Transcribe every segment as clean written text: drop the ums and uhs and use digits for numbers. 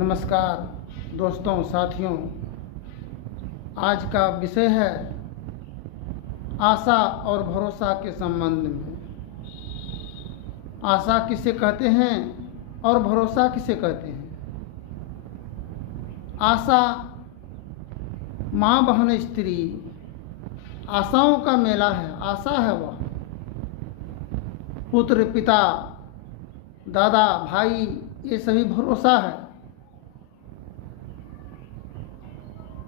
नमस्कार दोस्तों, साथियों। आज का विषय है आशा और भरोसा के संबंध में। आशा किसे कहते हैं और भरोसा किसे कहते हैं? आशा माँ, बहन, स्त्री, आशाओं का मेला है। आशा है वह पुत्र, पिता, दादा, भाई, ये सभी भरोसा है।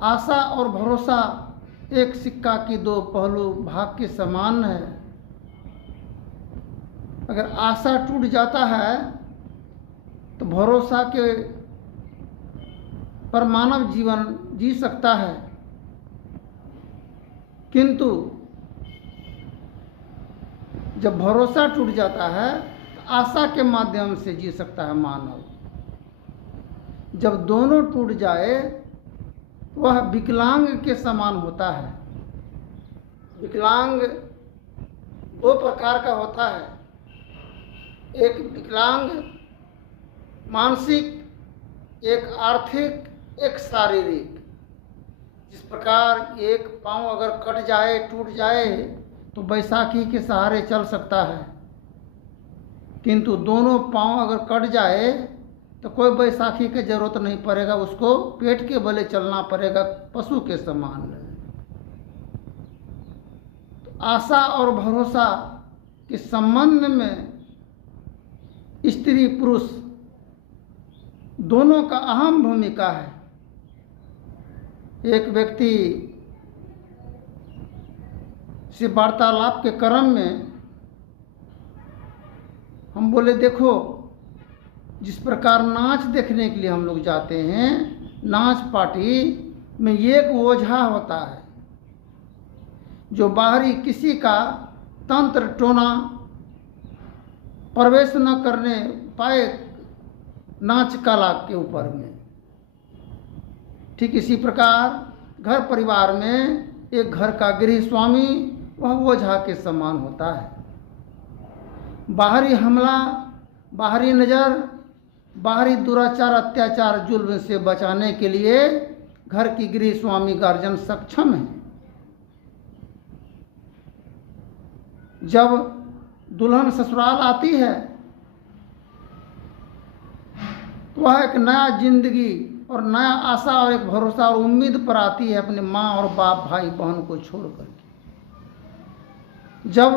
आशा और भरोसा एक सिक्का की दो पहलू भाग के समान है। अगर आशा टूट जाता है तो भरोसा के पर मानव जीवन जी सकता है, किंतु जब भरोसा टूट जाता है तो आशा के माध्यम से जी सकता है मानव। जब दोनों टूट जाए वह विकलांग के समान होता है। विकलांग दो प्रकार का होता है, एक विकलांग मानसिक, एक आर्थिक, एक शारीरिक। जिस प्रकार एक पाँव अगर कट जाए, टूट जाए तो बैसाखी के सहारे चल सकता है, किंतु दोनों पाँव अगर कट जाए तो कोई बैसाखी की जरूरत नहीं पड़ेगा, उसको पेट के बले चलना पड़ेगा, पशु के समान। तो आशा और भरोसा के संबंध में स्त्री पुरुष दोनों का अहम भूमिका है। एक व्यक्ति से वार्तालाप के क्रम में हम बोले, देखो, जिस प्रकार नाच देखने के लिए हम लोग जाते हैं, नाच पार्टी में एक ओझा होता है जो बाहरी किसी का तंत्र टोना प्रवेश न करने पाए नाच कला के ऊपर में। ठीक इसी प्रकार घर परिवार में एक घर का गृह स्वामी वह ओझा के समान होता है। बाहरी हमला, बाहरी नज़र, बाहरी दुराचार, अत्याचार, जुल्म से बचाने के लिए घर की गृह स्वामी गार्जियन सक्षम है। जब दुल्हन ससुराल आती है तो वह एक नया जिंदगी और नया आशा और एक भरोसा और उम्मीद पर आती है अपने माँ और बाप, भाई बहन को छोड़ करके। जब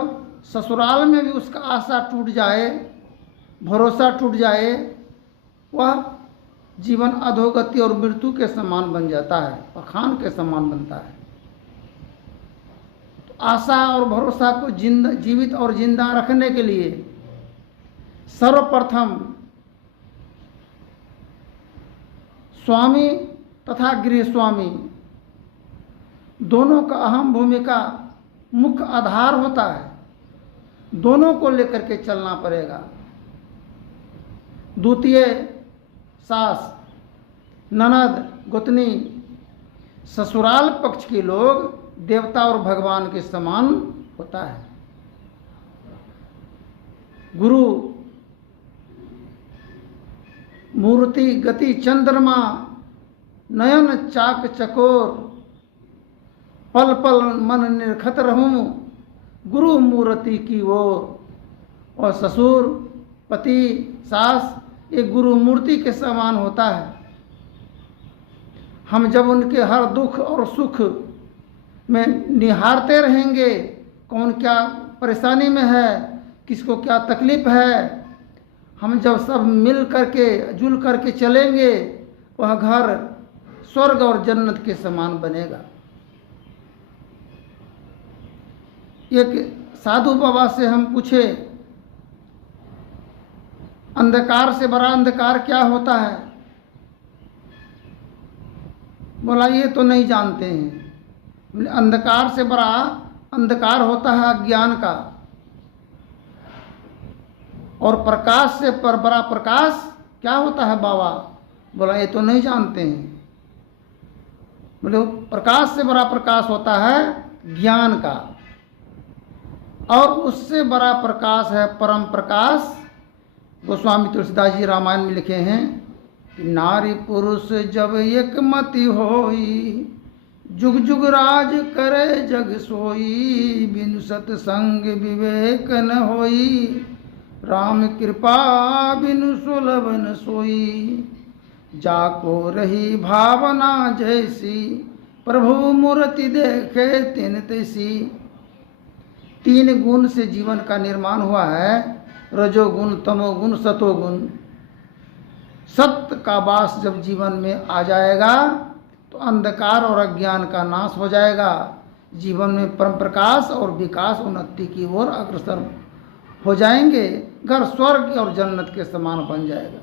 ससुराल में भी उसका आशा टूट जाए, भरोसा टूट जाए, वह जीवन अधोगति और मृत्यु के समान बन जाता है, पखान के समान बनता है। तो आशा और भरोसा को जीवित और जिंदा रखने के लिए सर्वप्रथम स्वामी तथा गृह स्वामी दोनों का अहम भूमिका मुख्य आधार होता है। दोनों को लेकर के चलना पड़ेगा। द्वितीय सास, ननद, गोतनी, ससुराल पक्ष के लोग देवता और भगवान के समान होता है। गुरु, मूर्ति, गति, चंद्रमा, नयन चाक चकोर, पल पल मन निरखत रहूं गुरु मूर्ति की ओर। और ससुर, पति, सास, एक गुरु मूर्ति के समान होता है। हम जब उनके हर दुख और सुख में निहारते रहेंगे, कौन क्या परेशानी में है, किसको क्या तकलीफ है, हम जब सब मिल करके जुल करके चलेंगे, वह घर स्वर्ग और जन्नत के समान बनेगा। एक साधु बाबा से हम पूछे, अंधकार से बड़ा अंधकार क्या होता है? बोला, ये तो नहीं जानते हैं। अंधकार से बड़ा अंधकार होता है अज्ञान का, और प्रकाश से पर बड़ा प्रकाश क्या होता है बाबा? बोला, ये तो नहीं जानते हैं। बोले, प्रकाश से बड़ा प्रकाश होता है ज्ञान का, और उससे बड़ा प्रकाश है परम प्रकाश। गोस्वामी तुलसीदास जी रामायण में लिखे हैं, कि नारी पुरुष जब एक मति होई, जुग जुग राज करे जग सोई, बिनु सतसंग विवेक न होई, राम कृपा बिनु सुलभ न सोई। जाको रही भावना जैसी, प्रभु मूर्ति देखे तिन तैसी। 3 गुण से जीवन का निर्माण हुआ है, रजोगुण, तमोगुण, सतोगुण। सत्य का वास जब जीवन में आ जाएगा तो अंधकार और अज्ञान का नाश हो जाएगा। जीवन में परम प्रकाश और विकास उन्नति की ओर अग्रसर हो जाएंगे। घर स्वर्ग और जन्नत के समान बन जाएगा।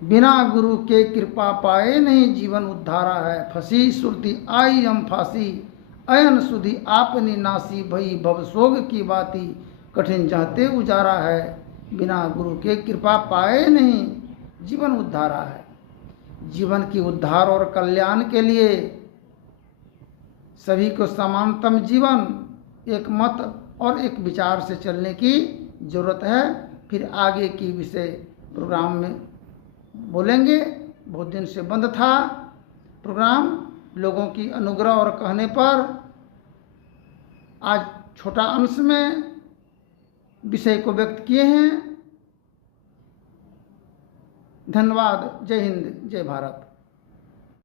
बिना गुरु के कृपा पाए नहीं जीवन उद्धारा है, फंसी सुरती आई हम फांसी, अयन सुधी आपनी नासी, भई भव सोग की बाती, कठिन जाते उजारा है। बिना गुरु के कृपा पाए नहीं जीवन उद्धारा है। जीवन की उद्धार और कल्याण के लिए सभी को समानतम जीवन, एक मत और एक विचार से चलने की जरूरत है। फिर आगे की विषय प्रोग्राम में बोलेंगे। बहुत दिन से बंद था प्रोग्राम, लोगों की अनुग्रह और कहने पर आज छोटा अंश में विषय को व्यक्त किए हैं। धन्यवाद। जय हिंद, जय भारत।